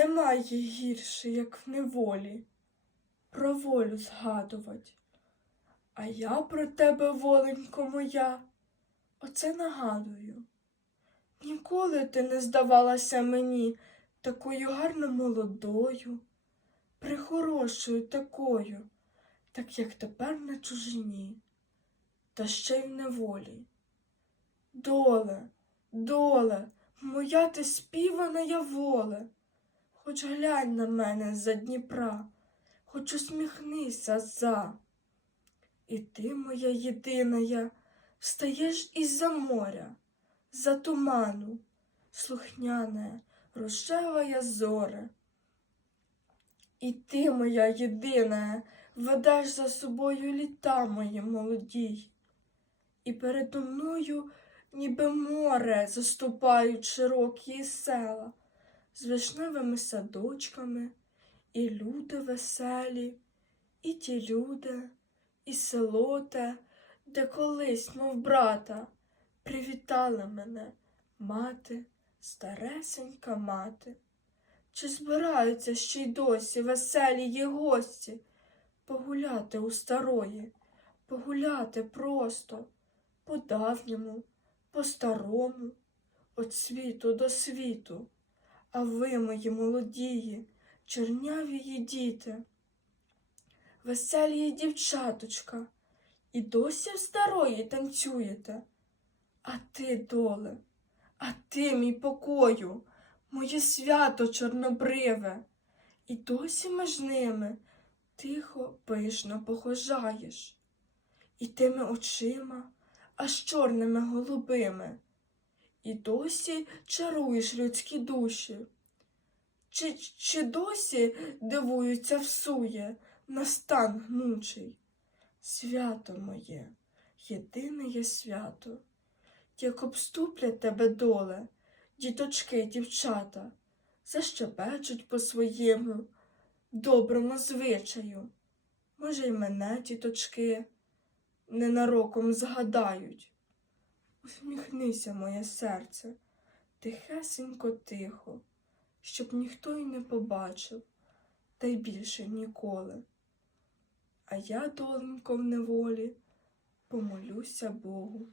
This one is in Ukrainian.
Немає гірше, як в неволі, про волю згадувать. А я про тебе, воленько моя, оце нагадую. Ніколи ти не здавалася мені такою гарно молодою, прихорошою такою, так як тепер на чужині, та ще й в неволі. Доле, доле, моя ти співана я воле, хоч глянь на мене за Дніпра, хоч усміхнися за. І ти, моя єдиная, встаєш із-за моря, за туману, слухняне, рожевая зоре. І ти, моя єдина, ведеш за собою літа мої молоді, і передо мною, ніби море, заступають широкі села з вишневими садочками, і люди веселі, і ті люди, і село те, де колись, мов брата, привітали мене мати, старесенька мати. Чи збираються ще й досі веселі є гості погуляти у старої, погуляти просто, по-давньому, по-старому, от світу до світу, а ви, мої молодії, чорнявії діти, веселі дівчаточка, і досі в старої танцюєте. А ти, доле, а ти, мій покою, моє свято чорнобриве, і досі між ними тихо, пишно похожаєш, і тими очима, аж чорними голубими, і досі чаруєш людські душі. Чи, чи досі дивуються всує на стан гнучий? Свято моє, єдине є свято, як обступлять тебе доле, діточки, дівчата, защебечуть по-своєму доброму звичаю. Може, й мене, діточки, ненароком згадають. Усміхнися, моє серце, тихесенько тихо, щоб ніхто й не побачив, та й більше ніколи. А я, доленько, в неволі, помолюся Богу.